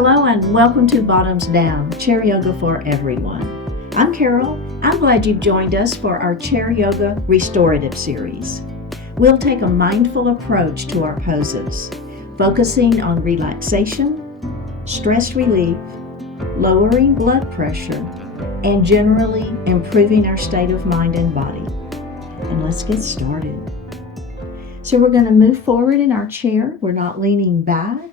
Hello and welcome to Bottoms Down, Chair Yoga for Everyone. I'm Carol. I'm glad you've joined us for our Chair Yoga Restorative series. We'll take a mindful approach to our poses, focusing on relaxation, stress relief, lowering blood pressure, and generally improving our state of mind and body. And let's get started. So we're going to move forward in our chair. We're not leaning back.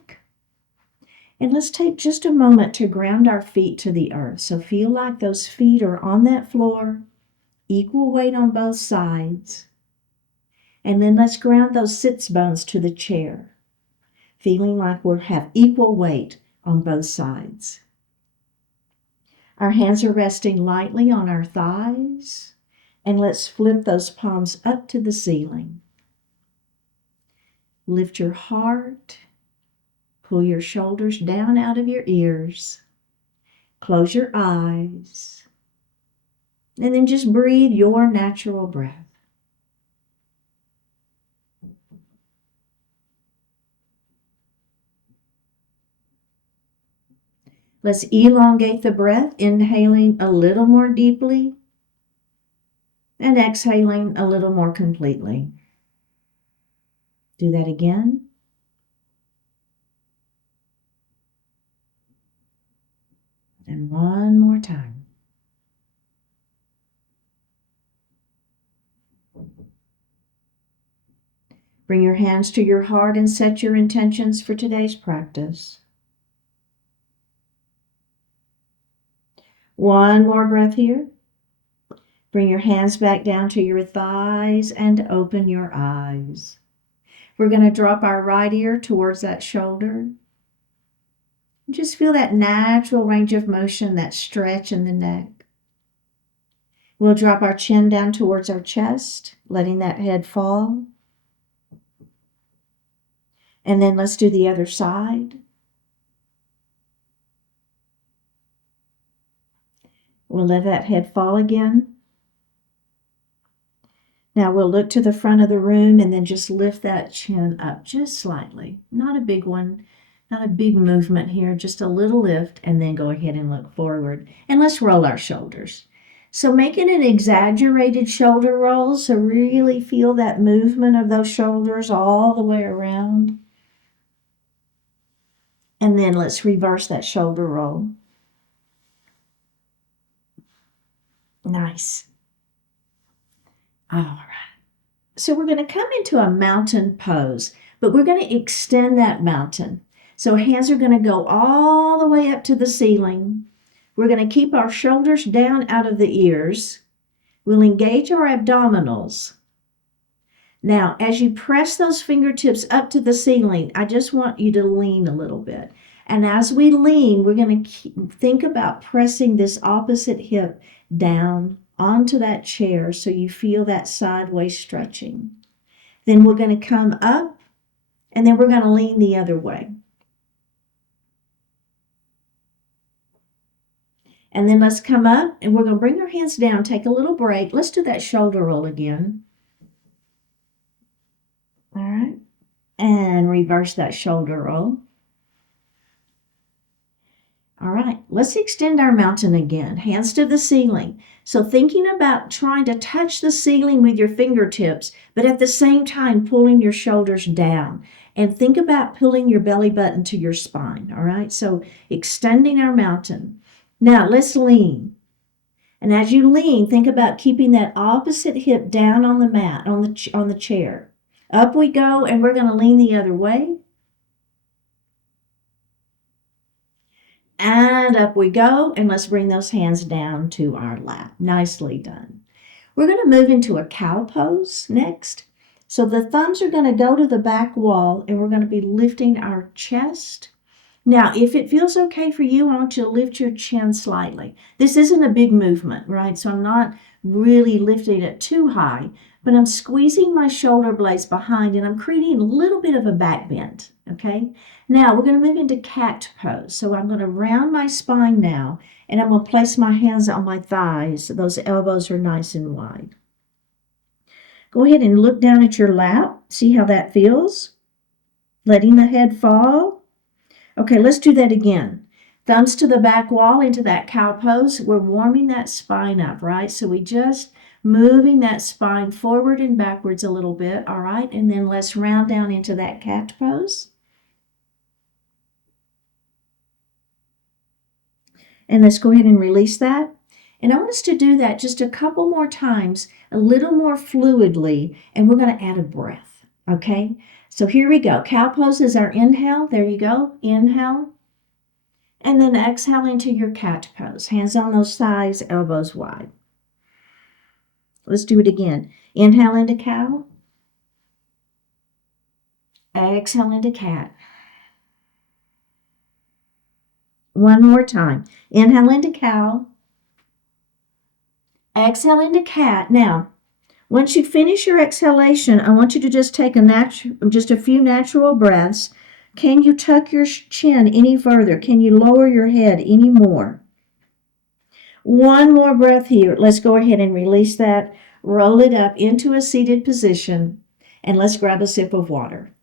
And let's take just a moment to ground our feet to the earth. So feel like those feet are on that floor, equal weight on both sides. And then let's ground those sits bones to the chair, feeling like we have equal weight on both sides. Our hands are resting lightly on our thighs. And let's flip those palms up to the ceiling. Lift your heart. Pull your shoulders down out of your ears. Close your eyes. And then just breathe your natural breath. Let's elongate the breath, inhaling a little more deeply and exhaling a little more completely. Do that again. And one more time. Bring your hands to your heart and set your intentions for today's practice. One more breath here. Bring your hands back down to your thighs and open your eyes. We're going to drop our right ear towards that shoulder. Just feel that natural range of motion, that stretch in the neck. We'll drop our chin down towards our chest, letting that head fall. And then let's do the other side. We'll let that head fall again. Now we'll look to the front of the room and then just lift that chin up just slightly. Not a big one. Not a big movement here, just a little lift, and then go ahead and look forward. And let's roll our shoulders. So making an exaggerated shoulder roll, so really feel that movement of those shoulders all the way around. And then let's reverse that shoulder roll. Nice. All right. So we're going to come into a mountain pose, but we're going to extend that mountain. So hands are going to go all the way up to the ceiling. We're going to keep our shoulders down out of the ears. We'll engage our abdominals. Now, as you press those fingertips up to the ceiling, I just want you to lean a little bit. And as we lean, we're going to think about pressing this opposite hip down onto that chair so you feel that sideways stretching. Then we're going to come up, and then we're going to lean the other way. And then let's come up, and we're going to bring our hands down, take a little break. Let's do that shoulder roll again. All right. And reverse that shoulder roll. All right. Let's extend our mountain again. Hands to the ceiling. So thinking about trying to touch the ceiling with your fingertips, but at the same time pulling your shoulders down. And think about pulling your belly button to your spine. All right. So extending our mountain. Now, let's lean. And as you lean, think about keeping that opposite hip down on the mat, on the chair. Up we go, and we're going to lean the other way. And up we go, and let's bring those hands down to our lap. Nicely done. We're going to move into a cow pose next. So the thumbs are going to go to the back wall, and we're going to be lifting our chest. Now, if it feels okay for you, I want you to lift your chin slightly. This isn't a big movement, right? So I'm not really lifting it too high, but I'm squeezing my shoulder blades behind, and I'm creating a little bit of a back bend, okay? Now, we're going to move into cat pose. So I'm going to round my spine now, and I'm going to place my hands on my thighs. Those elbows are nice and wide. Go ahead and look down at your lap. See how that feels? Letting the head fall. Okay, let's do that again. Thumbs to the back wall into that cow pose. We're warming that spine up, right? So we just moving that spine forward and backwards a little bit, all right? And then let's round down into that cat pose. And let's go ahead and release that. And I want us to do that just a couple more times, a little more fluidly, and we're going to add a breath, okay? So here we go. Cow pose is our inhale. There you go. Inhale. And then exhale into your cat pose. Hands on those thighs, elbows wide. Let's do it again. Inhale into cow. Exhale into cat. One more time. Inhale into cow. Exhale into cat. Now, once you finish your exhalation, I want you to just take just a few natural breaths. Can you tuck your chin any further? Can you lower your head any more? One more breath here. Let's go ahead and release that. Roll it up into a seated position, and let's grab a sip of water.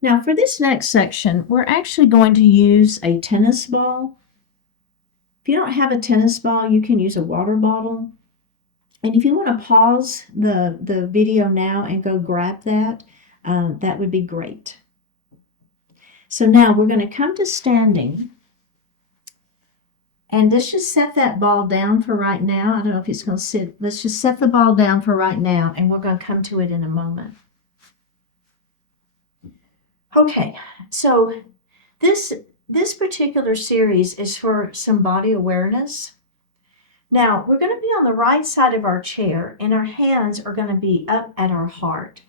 Now for this next section, we're actually going to use a tennis ball. If you don't have a tennis ball, you can use a water bottle. And if you want to pause the video now and go grab that, that would be great. So now we're going to come to standing. And let's just set that ball down for right now. I don't know if it's going to sit. Let's just set the ball down for right now, and we're going to come to it in a moment. Okay, so this particular series is for some body awareness. Now, we're going to be on the right side of our chair, and our hands are going to be up at our heart.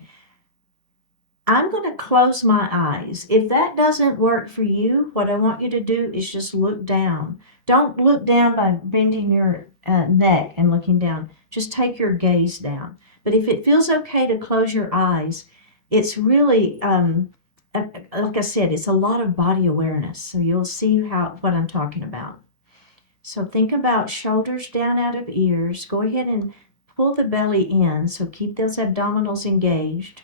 I'm going to close my eyes. If that doesn't work for you, what I want you to do is just look down. Don't look down by bending your neck and looking down. Just take your gaze down. But if it feels okay to close your eyes, it's really, like I said, it's a lot of body awareness. So you'll see what I'm talking about. So think about shoulders down out of ears. Go ahead and pull the belly in. So keep those abdominals engaged.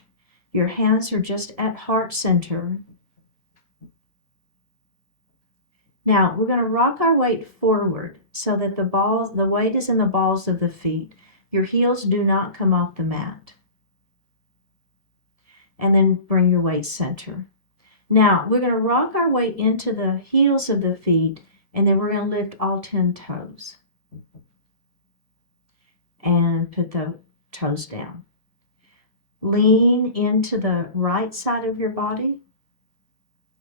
Your hands are just at heart center. Now we're going to rock our weight forward so that the weight is in the balls of the feet. Your heels do not come off the mat. And then bring your weight center. Now we're going to rock our weight into the heels of the feet, and then we're going to lift all 10 toes. And put the toes down. Lean into the right side of your body.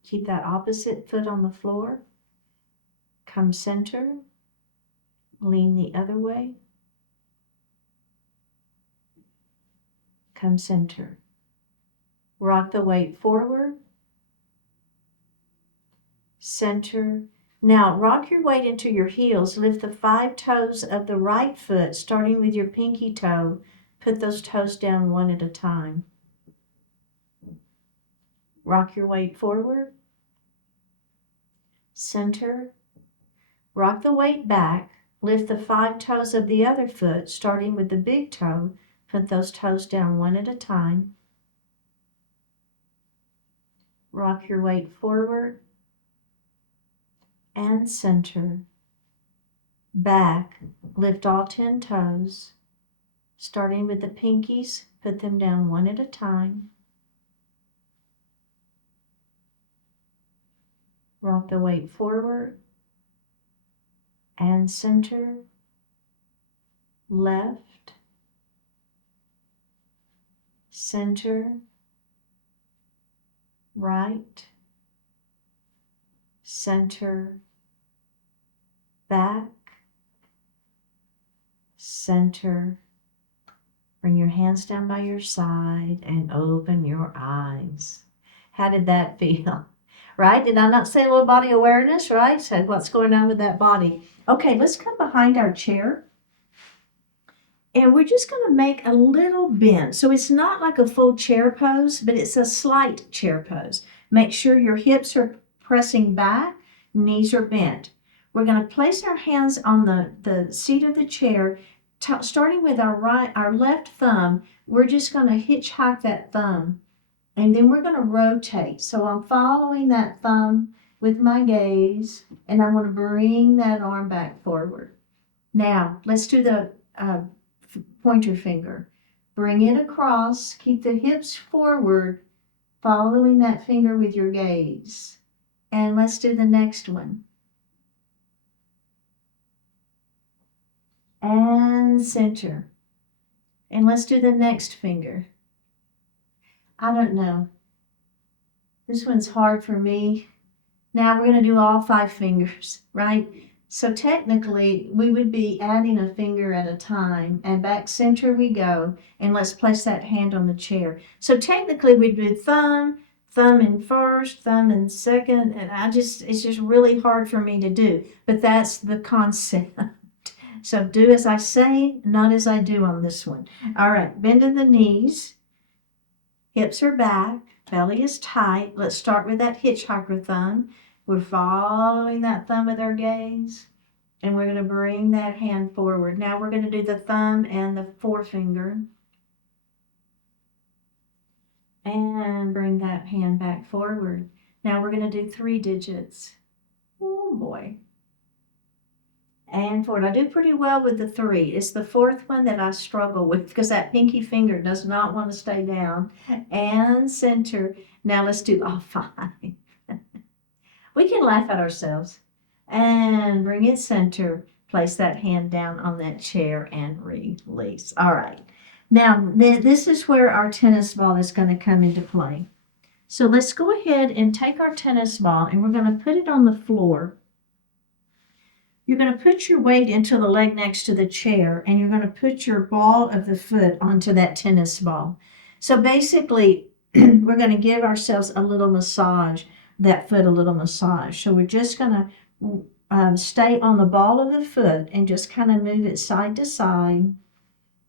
Keep that opposite foot on the floor. Come center. Lean the other way. Come center. Rock the weight forward. Center. Now rock your weight into your heels. Lift the 5 toes of the right foot, starting with your pinky toe. Put those toes down one at a time. Rock your weight forward. Center. Rock the weight back. Lift the 5 toes of the other foot, starting with the big toe. Put those toes down one at a time. Rock your weight forward and center. Back. Lift all 10 toes. Starting with the pinkies, put them down one at a time. Rock the weight forward and center. Left. Center. Right. Center. Back. Center. Bring your hands down by your side and open your eyes. How did that feel? Right? Did I not say a little body awareness, right? So what's going on with that body? Okay, let's come behind our chair. And we're just going to make a little bend. So it's not like a full chair pose, but it's a slight chair pose. Make sure your hips are pressing back, knees are bent. We're going to place our hands on the seat of the chair starting with our left thumb, we're just going to hitchhike that thumb, and then we're going to rotate. So I'm following that thumb with my gaze, and I'm going to bring that arm back forward. Now, let's do the pointer finger. Bring it across, keep the hips forward, following that finger with your gaze. And let's do the next one. And center. And let's do the next finger. I don't know. This one's hard for me. Now we're going to do all 5 fingers, right? So technically, we would be adding a finger at a time, and back center we go, and let's place that hand on the chair. So technically, we'd do thumb in first, thumb in second, and it's just really hard for me to do, but that's the concept. So do as I say, not as I do on this one. All right, bending the knees, hips are back, belly is tight. Let's start with that hitchhiker thumb. We're following that thumb with our gaze, and we're going to bring that hand forward. Now we're going to do the thumb and the forefinger, and bring that hand back forward. Now we're going to do 3 digits. Oh boy. And forward. I do pretty well with the 3. It's the 4th one that I struggle with because that pinky finger does not want to stay down. And center. Now let's do all 5. We can laugh at ourselves. And bring it center. Place that hand down on that chair and release. All right. Now, this is where our tennis ball is going to come into play. So let's go ahead and take our tennis ball, and we're going to put it on the floor. You're going to put your weight into the leg next to the chair, and you're going to put your ball of the foot onto that tennis ball. So basically, we're going to give ourselves a little massage, that foot a little massage. So we're just going to stay on the ball of the foot and just kind of move it side to side.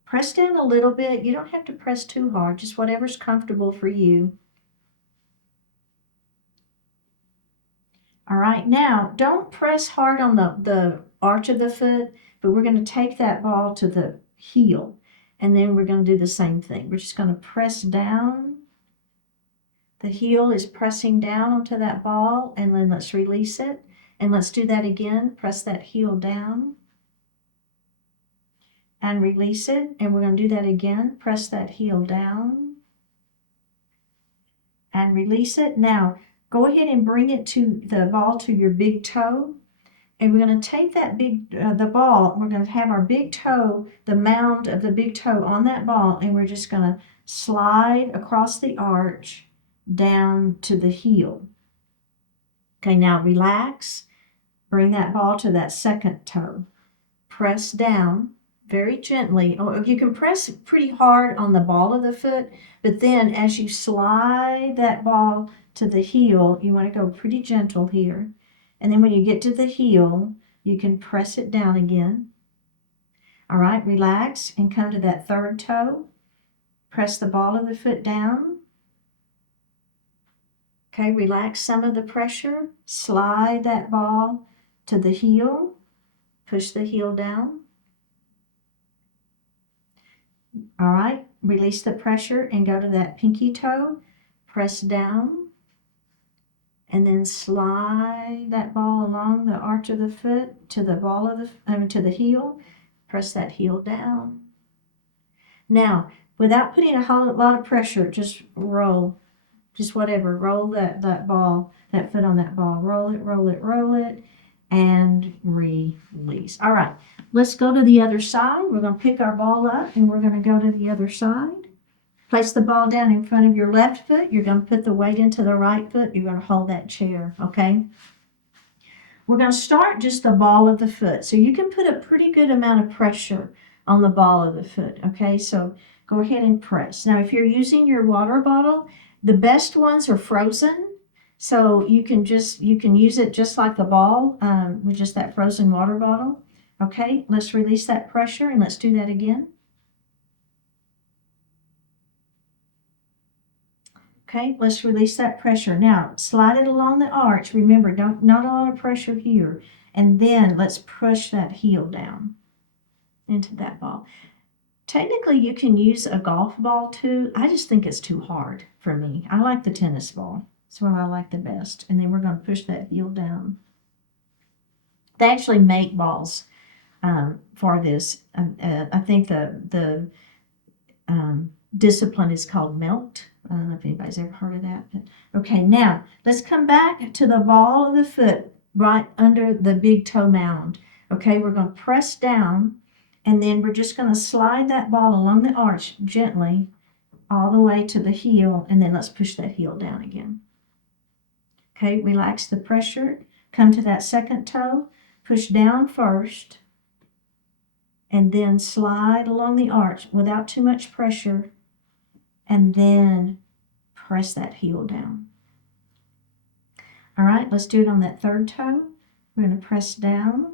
Press down a little bit. You don't have to press too hard, just whatever's comfortable for you. All right, now don't press hard on the arch of the foot, but we're going to take that ball to the heel, and then we're going to do the same thing. We're just going to press down. The heel is pressing down onto that ball, and then let's release it. And let's do that again. Press that heel down and release it, and we're going to do that again. Press that heel down and release it. Now go ahead and bring it to the ball to your big toe, and we're going to take that the ball. We're going to have our big toe, the mound of the big toe on that ball, and we're just going to slide across the arch down to the heel. Okay, now relax. Bring that ball to that second toe. Press down very gently. Or you can press pretty hard on the ball of the foot, but then as you slide that ball to the heel, you want to go pretty gentle here. And then when you get to the heel, you can press it down again. All right, relax and come to that third toe. Press the ball of the foot down. Okay, relax some of the pressure. Slide that ball to the heel. Push the heel down. All right, release the pressure and go to that pinky toe. Press down. And then slide that ball along the arch of the foot to the ball of to the heel. Press that heel down. Now, without putting a whole lot of pressure, just roll. Just whatever. Roll that ball, that foot on that ball. Roll it, roll it, roll it, and release. All right, let's go to the other side. We're going to pick our ball up, and we're going to go to the other side. Place the ball down in front of your left foot. You're going to put the weight into the right foot. You're going to hold that chair, okay? We're going to start just the ball of the foot. So you can put a pretty good amount of pressure on the ball of the foot, okay? So go ahead and press. Now, if you're using your water bottle, the best ones are frozen. So you can use it just like the ball with just that frozen water bottle. Okay, let's release that pressure and let's do that again. Okay, let's release that pressure. Now, slide it along the arch. Remember, not a lot of pressure here. And then let's push that heel down. into that ball. Technically, you can use a golf ball too. I just think it's too hard for me. I like the tennis ball. That's what I like the best. And then we're going to push that heel down. They actually make balls for this. I think the discipline is called melt. I don't know if anybody's ever heard of that. But, okay, now let's come back to the ball of the foot right under the big toe mound. Okay, we're going to press down, and then we're just going to slide that ball along the arch gently all the way to the heel, and then let's push that heel down again. Okay, relax the pressure. Come to that second toe, push down first, and then slide along the arch without too much pressure, and then press that heel down. All right, let's do it on that third toe. We're going to press down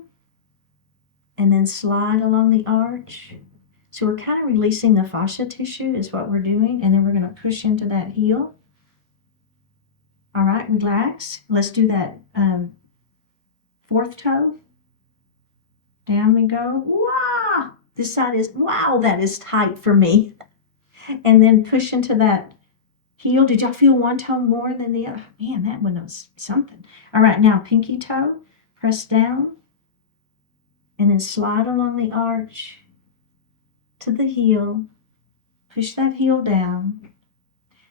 and then slide along the arch. So we're kind of releasing the fascia tissue is what we're doing, and then we're going to push into that heel. All right, relax. Let's do that fourth toe. Down we go. Wow! This side is, wow, that is tight for me. And then push into that heel. Did y'all feel one toe more than the other? Man, that one was something. All right, now pinky toe. Press down. And then slide along the arch to the heel. Push that heel down.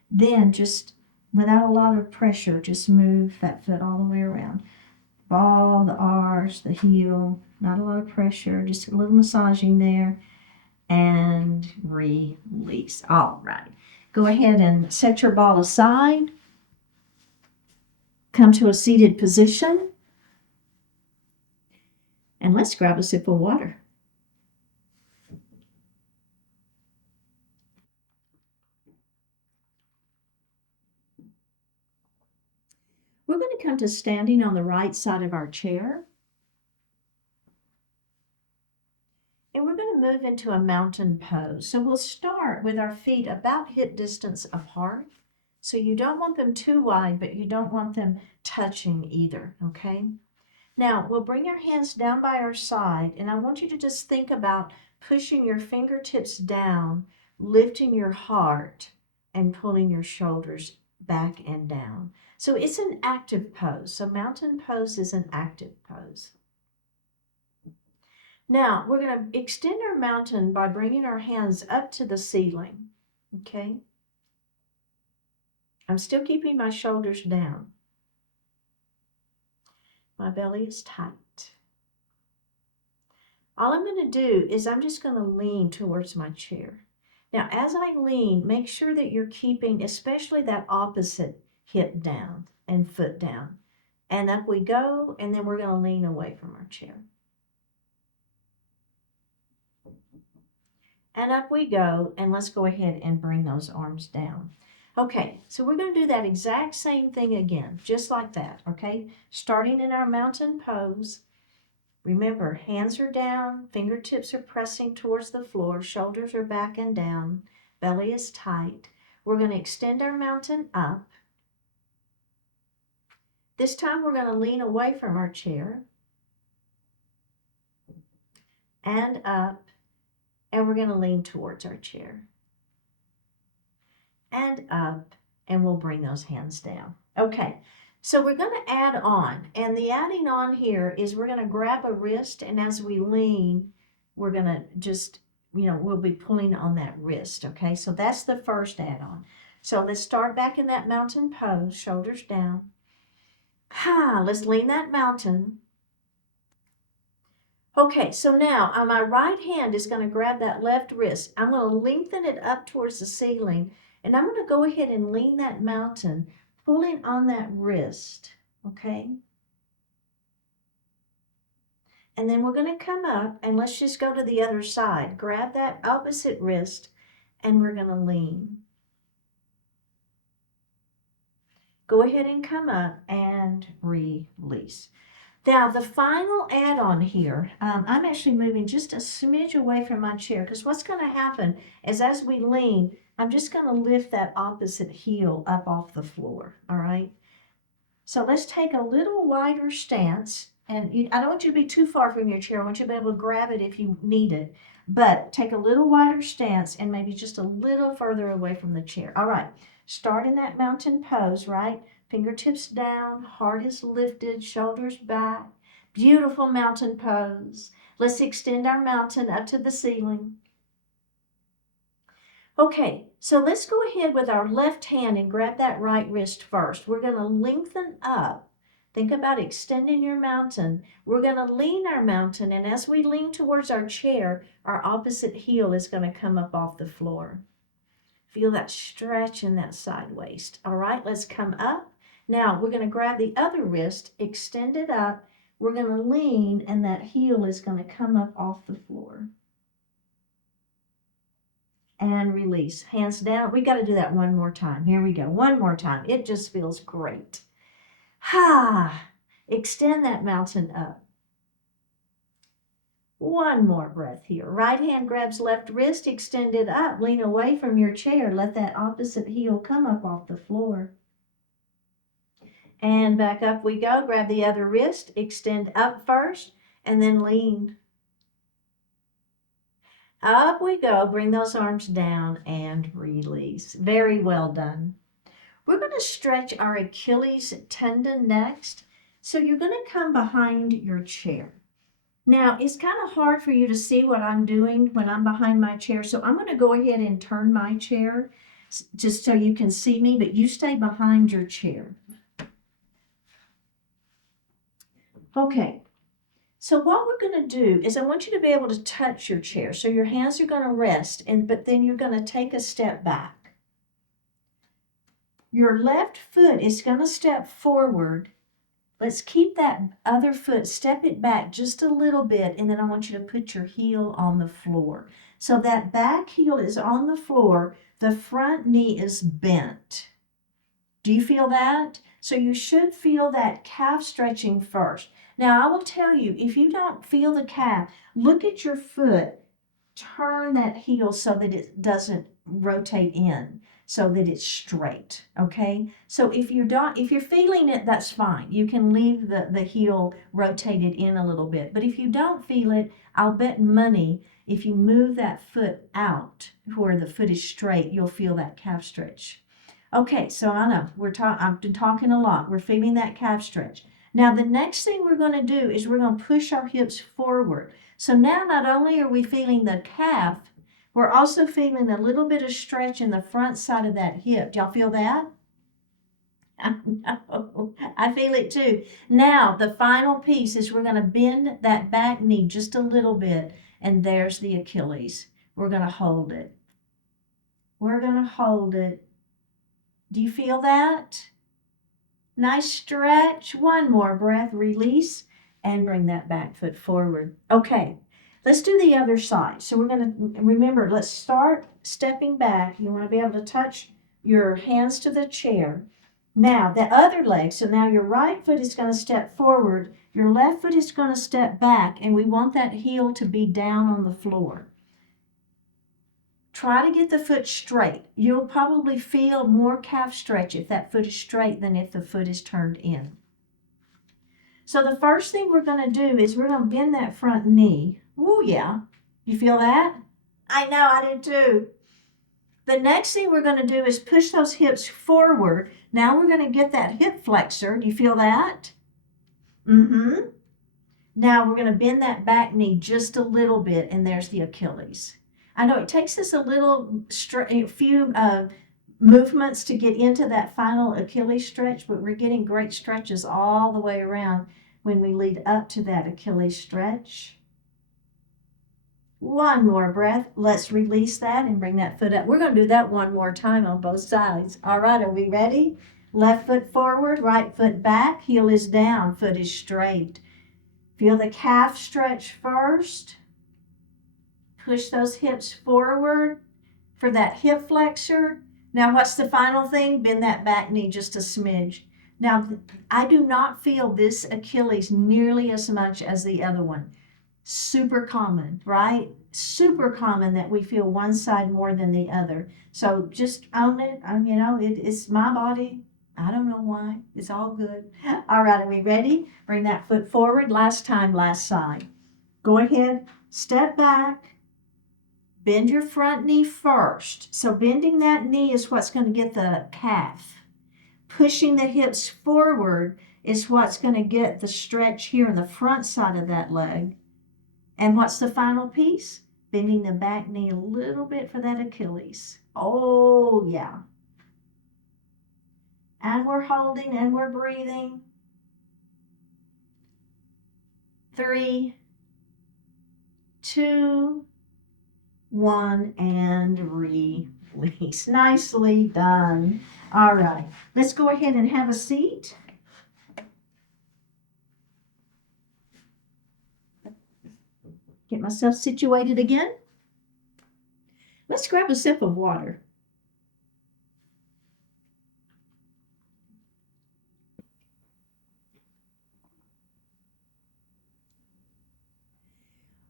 Then just, without a lot of pressure, just move that foot all the way around. Ball, the arch, the heel. Not a lot of pressure, just a little massaging there. And release. All right. Go ahead and set your ball aside. Come to a seated position. And let's grab a sip of water. We're going to come to standing on the right side of our chair. And we're going to move into a mountain pose. So we'll start with our feet about hip distance apart. So you don't want them too wide, but you don't want them touching either, okay? Now, we'll bring our hands down by our side, and I want you to just think about pushing your fingertips down, lifting your heart, and pulling your shoulders back and down. So it's an active pose. So mountain pose is an active pose. Now, we're going to extend our mountain by bringing our hands up to the ceiling, okay? I'm still keeping my shoulders down. My belly is tight. All I'm going to do is I'm just going to lean towards my chair. Now, as I lean, make sure that you're keeping especially that opposite hip down and foot down. And up we go, and then we're going to lean away from our chair. And up we go, and let's go ahead and bring those arms down. Okay, so we're going to do that exact same thing again, just like that, okay? Starting in our mountain pose. Remember, hands are down, fingertips are pressing towards the floor, shoulders are back and down, belly is tight. We're going to extend our mountain up. This time we're going to lean away from our chair and up, and we're going to lean towards our chair and up, and we'll bring those hands down. Okay, so we're going to add on, and the adding on here is we're going to grab a wrist, and as we lean, we're going to just, we'll be pulling on that wrist, okay? So that's the first add-on. So let's start back in that mountain pose, shoulders down. Let's lean that mountain. Okay, so now my right hand is going to grab that left wrist. I'm going to lengthen it up towards the ceiling, and I'm going to go ahead and lean that mountain, pulling on that wrist, okay? And then we're going to come up, and let's just go to the other side. Grab that opposite wrist, and we're going to lean. Go ahead and come up and release. Now, the final add-on here, I'm actually moving just a smidge away from my chair, because what's going to happen is as we lean, I'm just going to lift that opposite heel up off the floor, all right? So let's take a little wider stance, And I don't want you to be too far from your chair. I want you to be able to grab it if you need it. But take a little wider stance and maybe just a little further away from the chair. All right. Start in that mountain pose, right? Fingertips down, heart is lifted, shoulders back. Beautiful mountain pose. Let's extend our mountain up to the ceiling. Okay, so let's go ahead with our left hand and grab that right wrist first. We're going to lengthen up. Think about extending your mountain. We're going to lean our mountain, and as we lean towards our chair, our opposite heel is going to come up off the floor. Feel that stretch in that side waist. All right, let's come up. Now, we're going to grab the other wrist, extend it up. We're going to lean, and that heel is going to come up off the floor. And release. Hands down. We got to do that one more time. Here we go. One more time. It just feels great. Ha! Extend that mountain up. One more breath here. Right hand grabs left wrist, extend it up. Lean away from your chair. Let that opposite heel come up off the floor. And back up we go. Grab the other wrist, extend up first, and then lean. Up we go. Bring those arms down and release. Very well done. We're going to stretch our Achilles tendon next. So you're going to come behind your chair. Now, it's kind of hard for you to see what I'm doing when I'm behind my chair. So I'm going to go ahead and turn my chair just so you can see me, but you stay behind your chair. Okay. So what we're going to do is I want you to be able to touch your chair. So your hands are going to rest, but then you're going to take a step back. Your left foot is going to step forward. Let's keep that other foot, step it back just a little bit, and then I want you to put your heel on the floor. So that back heel is on the floor, the front knee is bent. Do you feel that? So you should feel that calf stretching first. Now, I will tell you, if you don't feel the calf, look at your foot. Turn that heel so that it doesn't rotate in, so that it's straight, okay? So if you're feeling it, that's fine. You can leave the heel rotated in a little bit. But if you don't feel it, I'll bet money if you move that foot out where the foot is straight, you'll feel that calf stretch. Okay, so I know I've been talking a lot. We're feeling that calf stretch. Now, the next thing we're going to do is we're going to push our hips forward. So now not only are we feeling the calf, we're also feeling a little bit of stretch in the front side of that hip. Do y'all feel that? I know. I feel it too. Now, the final piece is we're going to bend that back knee just a little bit, and there's the Achilles. We're going to hold it. We're going to hold it. Do you feel that? Nice stretch. One more breath. Release and bring that back foot forward. Okay, let's do the other side. So we're going to, remember, let's start stepping back. You want to be able to touch your hands to the chair. Now, the other leg, so now your right foot is going to step forward. Your left foot is going to step back, and we want that heel to be down on the floor. Try to get the foot straight. You'll probably feel more calf stretch if that foot is straight than if the foot is turned in. So the first thing we're going to do is we're going to bend that front knee. Oh, yeah. You feel that? I know, I did too. The next thing we're going to do is push those hips forward. Now we're going to get that hip flexor. Do you feel that? Mm-hmm. Now we're going to bend that back knee just a little bit, and there's the Achilles. I know it takes us a few movements to get into that final Achilles stretch, but we're getting great stretches all the way around when we lead up to that Achilles stretch. One more breath. Let's release that and bring that foot up. We're going to do that one more time on both sides. All right, are we ready? Left foot forward, right foot back, heel is down, foot is straight. Feel the calf stretch first. Push those hips forward for that hip flexor. Now, what's the final thing? Bend that back knee just a smidge. Now, I do not feel this Achilles nearly as much as the other one. Super common, right? Super common that we feel one side more than the other. So just own it. You know, it's my body. I don't know why. It's all good. All right, are we ready? Bring that foot forward. Last time, last side. Go ahead, step back. Bend your front knee first. So bending that knee is what's going to get the calf. Pushing the hips forward is what's going to get the stretch here in the front side of that leg. And what's the final piece? Bending the back knee a little bit for that Achilles. Oh, yeah. And we're holding and we're breathing. 3, 2, 1, and release. Nicely done. All right, let's go ahead and have a seat. Get myself situated again. Let's grab a sip of water.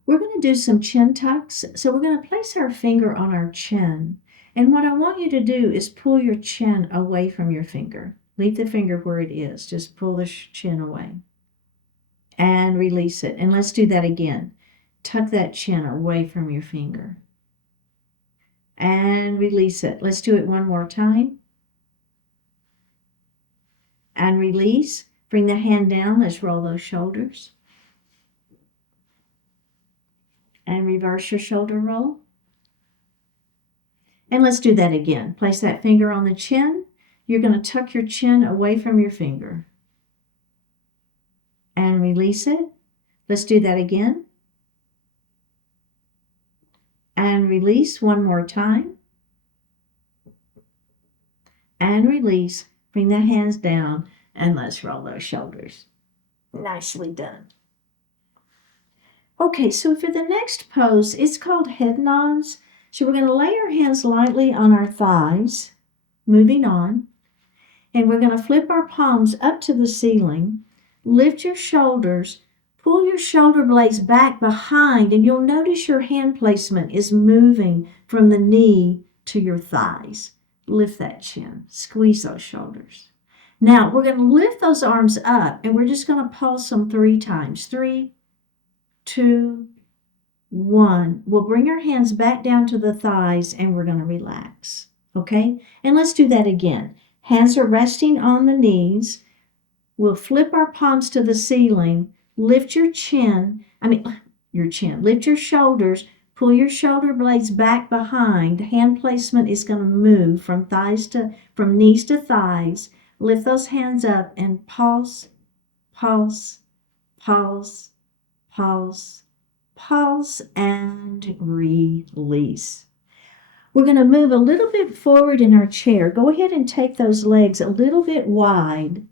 We're going to do some chin tucks. So we're going to place our finger on our chin. And what I want you to do is pull your chin away from your finger. Leave the finger where it is. Just pull the chin away. And release it. And let's do that again. Tuck that chin away from your finger. And release it. Let's do it one more time. And release. Bring the hand down. Let's roll those shoulders. And reverse your shoulder roll. And let's do that again. Place that finger on the chin. You're going to tuck your chin away from your finger. And release it. Let's do that again. And release one more time. And release. Bring the hands down and let's roll those shoulders. Nicely done. Okay, so for the next pose, it's called head nods. So we're going to lay our hands lightly on our thighs, moving on. And we're going to flip our palms up to the ceiling. Lift your shoulders, pull your shoulder blades back behind, and you'll notice your hand placement is moving from the knee to your thighs. Lift that chin, squeeze those shoulders. Now we're going to lift those arms up, and we're just going to pulse them 3 times. 3, 2, 1. We'll bring our hands back down to the thighs and we're going to relax. Okay? And let's do that again. Hands are resting on the knees. We'll flip our palms to the ceiling. Lift your chin. Lift your shoulders. Pull your shoulder blades back behind. The hand placement is going to move from knees to thighs. Lift those hands up and pulse, pulse, pulse. Pulse, pulse, and release. We're going to move a little bit forward in our chair. Go ahead and take those legs a little bit wide.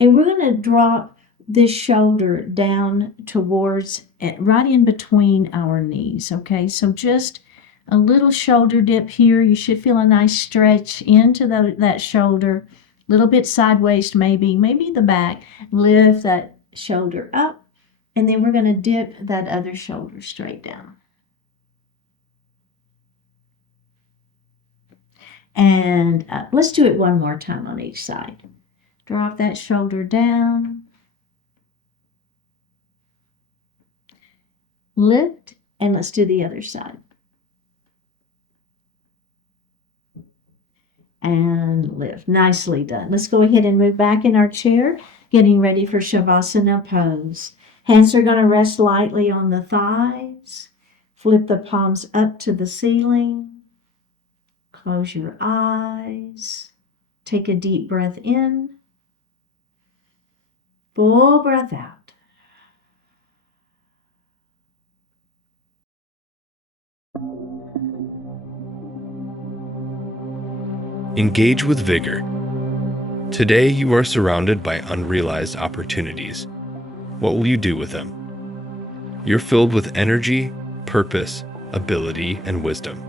And we're going to drop this shoulder down towards, right in between our knees. Okay, so just a little shoulder dip here. You should feel a nice stretch into that shoulder. A little bit sideways maybe the back. Lift that shoulder up. And then we're going to dip that other shoulder straight down. And let's do it one more time on each side. Drop that shoulder down. Lift, and let's do the other side. And lift. Nicely done. Let's go ahead and move back in our chair, getting ready for Shavasana pose. Hands are going to rest lightly on the thighs. Flip the palms up to the ceiling. Close your eyes. Take a deep breath in. Full breath out. Engage with vigor. Today you are surrounded by unrealized opportunities. What will you do with them? You're filled with energy, purpose, ability, and wisdom.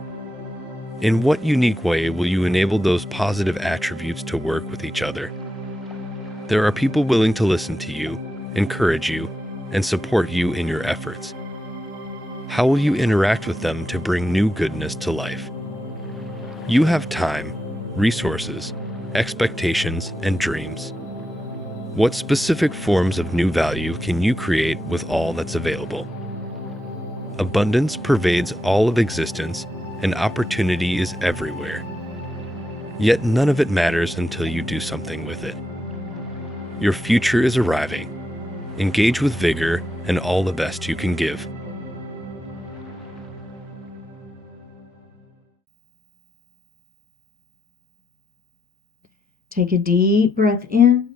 In what unique way will you enable those positive attributes to work with each other? There are people willing to listen to you, encourage you, and support you in your efforts. How will you interact with them to bring new goodness to life? You have time, resources, expectations, and dreams. What specific forms of new value can you create with all that's available? Abundance pervades all of existence, and opportunity is everywhere. Yet none of it matters until you do something with it. Your future is arriving. Engage with vigor and all the best you can give. Take a deep breath in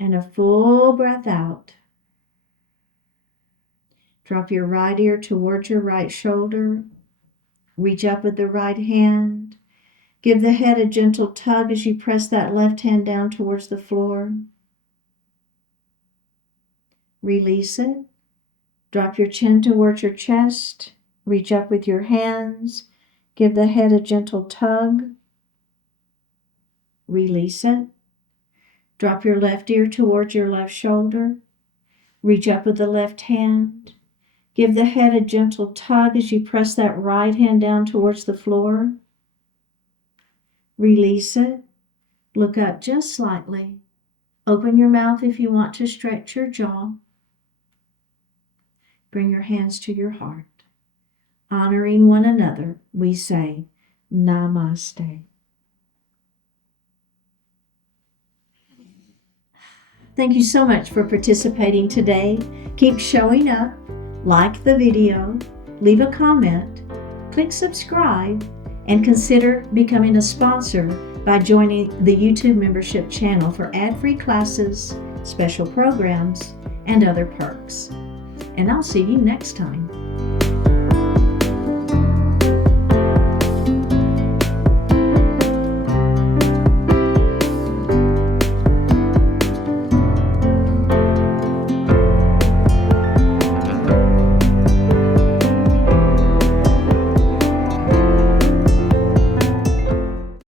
and a full breath out. Drop your right ear towards your right shoulder. Reach up with the right hand. Give the head a gentle tug as you press that left hand down towards the floor. Release it. Drop your chin towards your chest. Reach up with your hands. Give the head a gentle tug. Release it. Drop your left ear towards your left shoulder. Reach up with the left hand. Give the head a gentle tug as you press that right hand down towards the floor. Release it. Look up just slightly. Open your mouth if you want to stretch your jaw. Bring your hands to your heart. Honoring one another, we say, Namaste. Thank you so much for participating today. Keep showing up, like the video, leave a comment, click subscribe, and consider becoming a sponsor by joining the YouTube membership channel for ad-free classes, special programs, and other perks. And I'll see you next time.